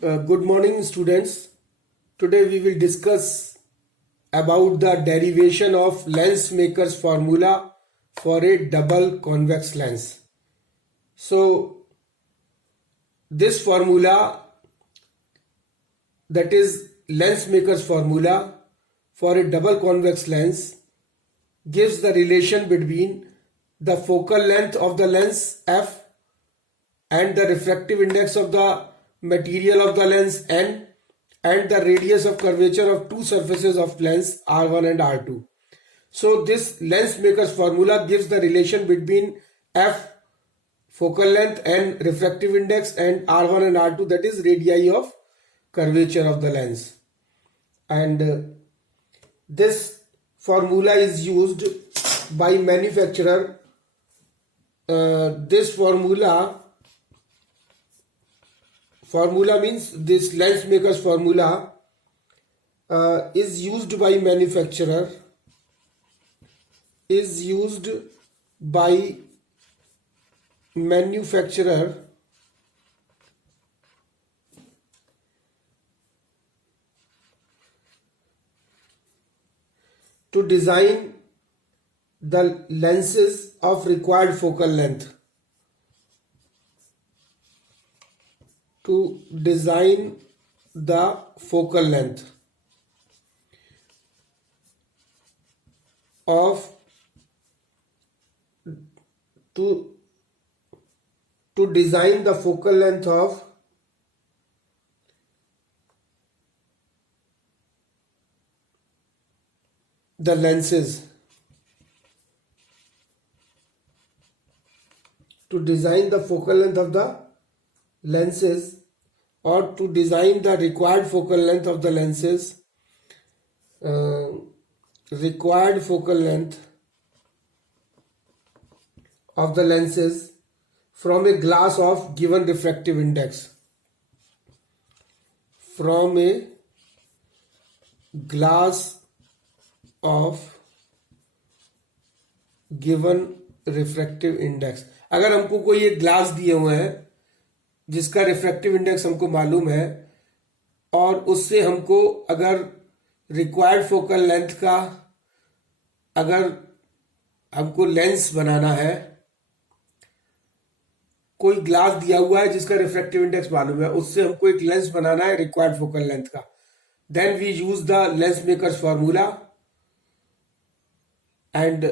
Good morning, students. Today we will discuss about the derivation of Lensmakers formula for a double convex lens. So this formula, that is Lensmakers formula for a double convex lens, gives the relation between the focal length of the lens f and the refractive index of the material of the lens n and the radius of curvature of two surfaces of lens R1 and R2. So this Lensmakers formula gives the relation between f focal length and refractive index and R1 and R2, that is radii of curvature of the lens. And this formula is used by manufacturer. This formula means this Lensmakers formula is used by manufacturer to design the lenses of required focal length. To design the focal length of to design the focal length of the lenses, to design the focal length of the lenses, or to design the required focal length of the lenses, required focal length of the lenses from a glass of given refractive index, from a glass of given refractive index. अगर हमको कोई एक glass दिए हुए हैं जिसका refractive index हमको मालूम है और उससे हमको अगर रिक्वायर्ड फोकल लेंथ का अगर हमको लेंस बनाना है, कोई ग्लास दिया हुआ है जिसका रिफ्रैक्टिव इंडेक्स मालूम है, उससे हमको एक लेंस बनाना है रिक्वायर्ड फोकल लेंथ का, then we use the lensmakers formula and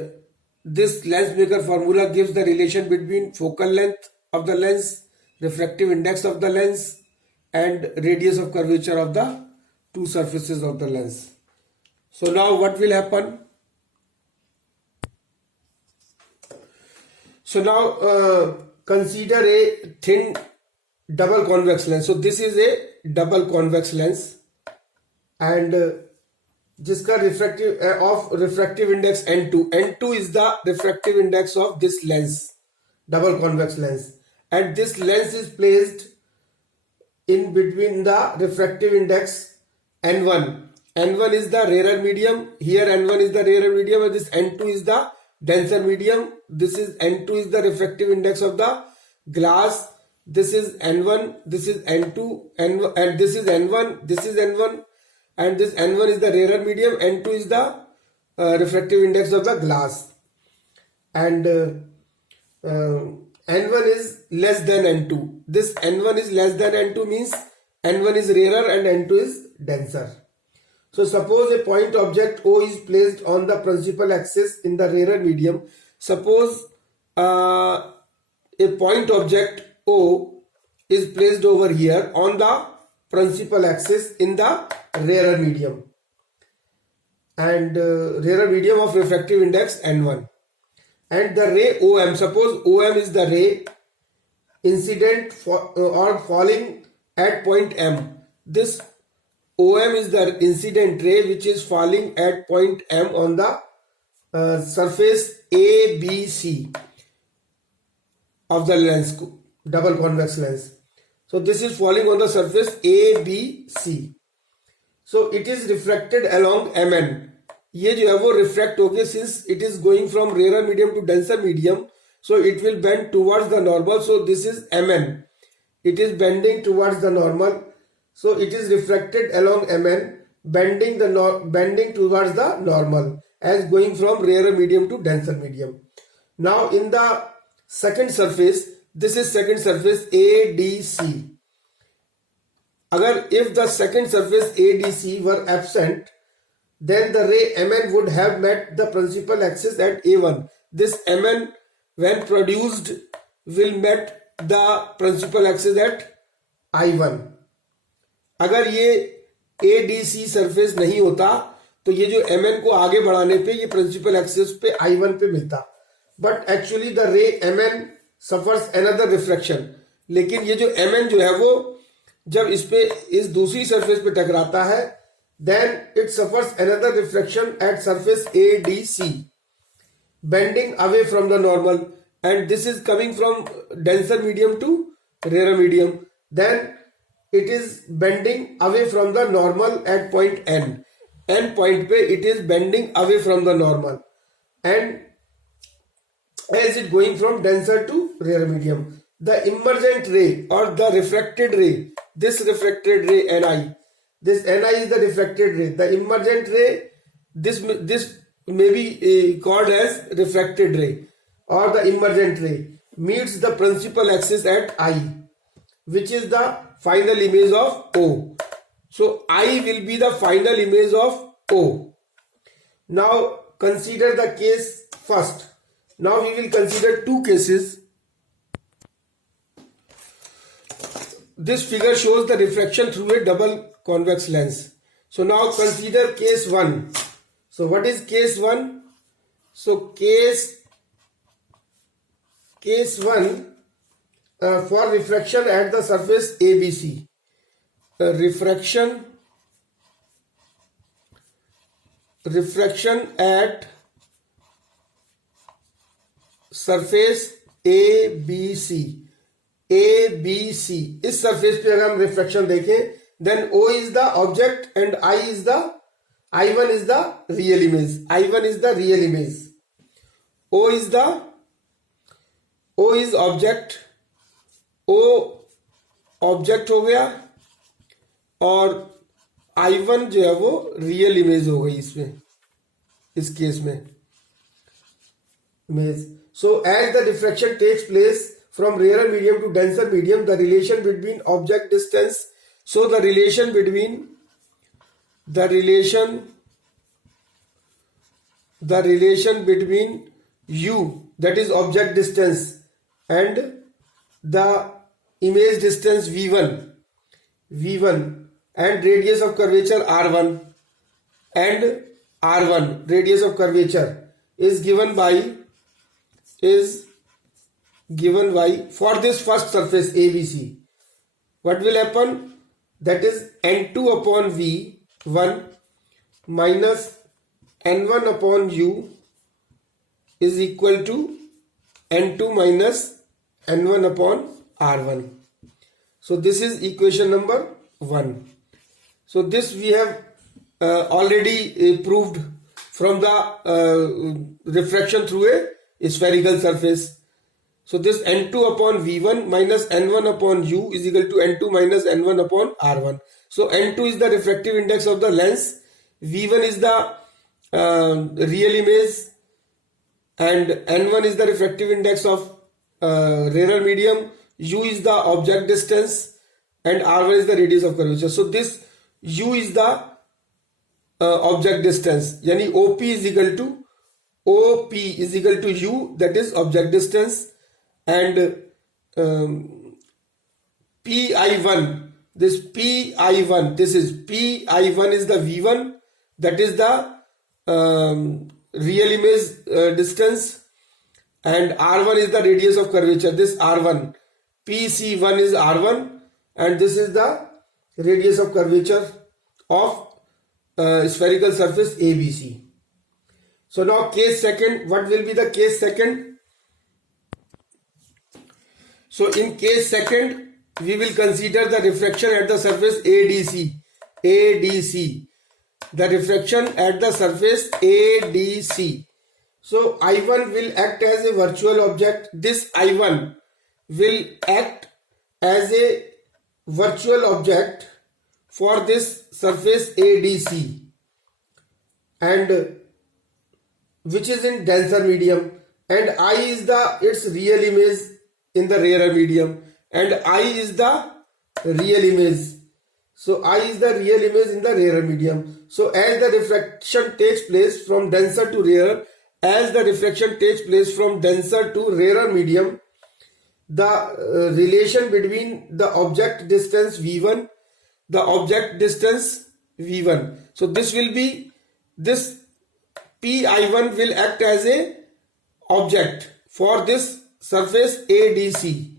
this Lensmaker formula gives the relation between focal length of the lens, refractive index of the lens and radius of curvature of the two surfaces of the lens. So now what will happen? So now consider a thin double convex lens. So this is a double convex lens and जिसका refractive index n2 is the refractive index of this lens, double convex lens, and this lens is placed in between the refractive index n1 is the rarer medium, here n1 is the rarer medium and this n2 is the denser medium. This is n2 is the refractive index of the glass, this is n1, this is n2, and this is n1, this is n1, and this n1 is the rarer medium, n2 is the refractive index of the glass, and n1 is less than n2. This n1 is less than n2 means n1 is rarer and n2 is denser. So suppose a point object O is placed on the principal axis in the rarer medium. Suppose a point object O is placed over here on the principal axis in the rarer medium and rarer medium of refractive index n1, and the ray OM, suppose OM is the ray incident or falling at point M. This OM is the incident ray which is falling at point M on the surface ABC of the lens, double convex lens. So this is falling on the surface ABC. So it is refracted along MN. ये जो है वो refract होके, since it is going from rarer medium to denser medium, so it will bend towards the normal. So this is MN. It is bending towards the normal. So it is refracted along Mn, bending towards the normal as going from rarer medium to denser medium. Now in the second surface, this is second surface ADC. If the second surface ADC were absent, then the ray Mn would have met the principal axis at A1. This Mn, when produced, will met the principal axis at I1. अगर ये ADC surface नहीं होता तो ये जो Mn को आगे बढ़ाने पे ये प्रिंसिपल एक्सिस पे I1 पे मिलता, बट एक्चुअली द रे Mn सफर्स अनदर रिफ्लेक्शन. लेकिन ये जो Mn जो है वो जब इस दूसरी सरफेस पे टकराता है, then it suffers another reflection at surface ADC, bending away from the normal, and this is coming from denser medium to rarer medium. Then it is bending away from the normal at point N. N point pe it is bending away from the normal, and as it going from denser to rarer medium, the emergent ray or the refracted ray, this refracted ray Ni, this Ni is the refracted ray. The emergent ray, this may be called as refracted ray or the emergent ray, meets the principal axis at I, which is the final image of O. So I will be the final image of O. Now consider the case first. Now we will consider two cases. This figure shows the refraction through a double convex lens. So now consider case 1. So what is case 1? So case 1 for refraction at the surface ABC. Refraction at surface ABC. ABC, इस surface पे अगर हम reflection देखें, then O is the object and I1 is the real image. I1 is the real image. O is object. O object हो गया और I1 जो है वो रियल इमेज हो गई इसमें, इस केस में image. So as the diffraction takes place from rarer medium to denser medium, the relation between object distance, so the relation between U, that is object distance, and the image distance V1 and radius of curvature R1 and R1 radius of curvature is given by for this first surface ABC. What will happen? That is N2 upon V1 minus N1 upon U is equal to N2 minus N1 upon R1. So this is equation number 1. So this we have already proved from the refraction through a spherical surface. So this N2 upon V1 minus N1 upon U is equal to N2 minus N1 upon R1. So N2 is the refractive index of the lens, V1 is the real image, and N1 is the refractive index of rarer medium, U is the object distance, and R1 is the radius of curvature. So this U is the object distance, yani OP is equal to U, that is object distance, and PI1, this is PI1 is the V1, that is the real image distance, and R1 is the radius of curvature, this R1, PC1 is R1, and this is the radius of curvature of spherical surface ABC. So now case second, what will be the case second? So in case second, we will consider the refraction at the surface ADC. The refraction at the surface ADC. So I1 will act as a virtual object. This I1 will act as a virtual object for this surface ADC, and which is in denser medium, and I is its real image in the rarer medium, and I is the real image. So I is the real image in the rarer medium. So as the refraction takes place from denser to rarer, as the refraction takes place from denser to rarer medium, the relation between the object distance v1, the object distance v1. So this will be, this pi1 will act as a object for this surface ADC.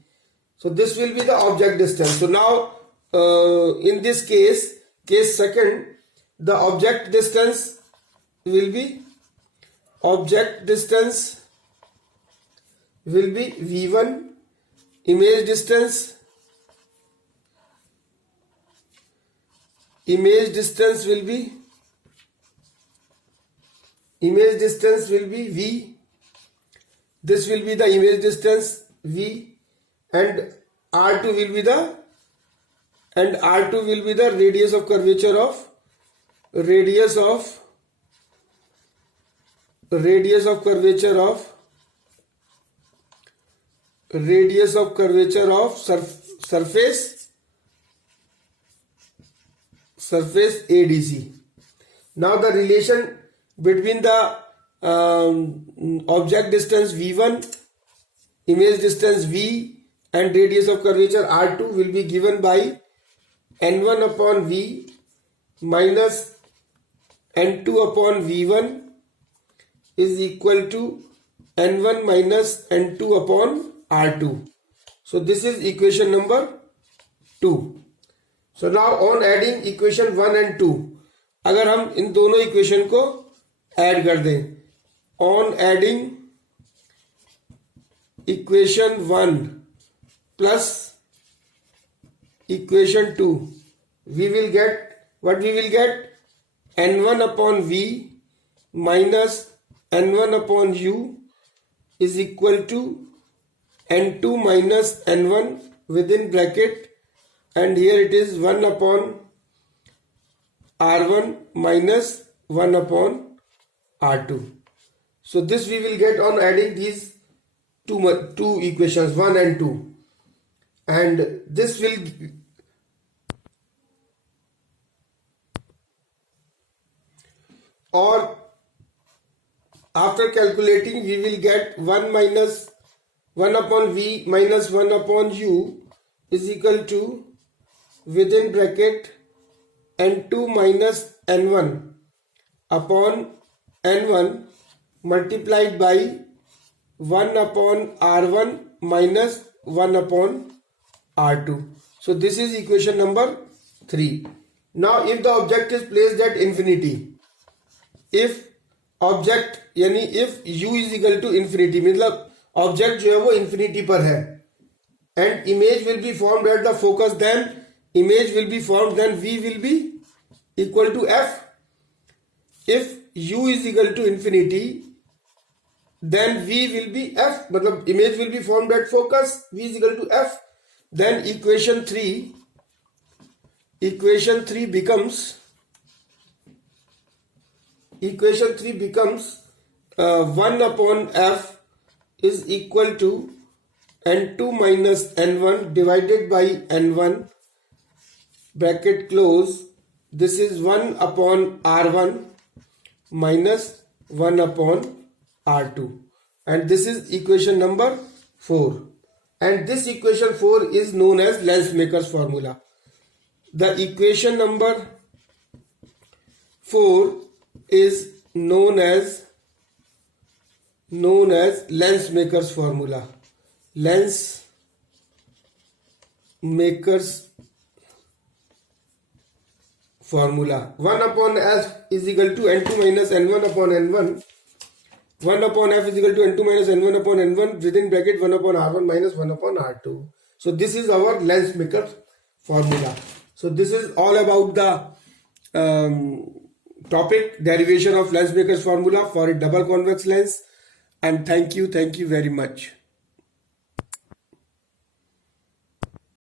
So this will be the object distance. So now in this case second, the object distance will be v1, image distance will be v. This will be the image distance v, and R2 will be the radius of curvature of surface ADC. Now the relation between the object distance v1, image distance v, and radius of curvature R2 will be given by n1 upon v minus n2 upon v1 is equal to n1 minus n2 upon R2. So this is equation number 2. So now on adding equation 1 and 2, अगर हम इन दोनों equation को add कर दें, on adding equation 1 plus equation 2, we will get what we will get, n1 upon v minus n1 upon u is equal to n2 minus n1 within bracket, and here it is 1 upon r1 minus 1 upon r2. So this we will get on adding these two equations 1 and 2, and this will or after calculating we will get 1 minus 1 upon v minus 1 upon u is equal to within bracket n2 minus n1 upon n1 multiplied by 1 upon r1 minus 1 upon r2. So this is equation number 3. Now if the object is placed at infinity, if object यानी if u is equal to infinity, मतलब object जो है वो infinity पर है, and image will be formed at the focus, then image will be formed, then v will be equal to f. If u is equal to infinity, then v will be f, मतलब image will be formed at focus, v is equal to f. Then equation 3 becomes 1 upon f is equal to n2 minus n1 divided by n1 bracket close. This is 1 upon r1 minus 1 upon r2, and this is equation number 4, and this equation 4 is known as Lensmakers formula. The equation number 4 is known as Lensmakers formula. Lensmakers formula. 1 upon f is equal to n2 minus n1 upon n1. 1 upon f is equal to n2 minus n1 upon n1 within bracket 1 upon r1 minus 1 upon r2. So this is our Lensmakers formula. So this is all about the topic derivation of Lensmakers formula for a double convex lens, and thank you very much.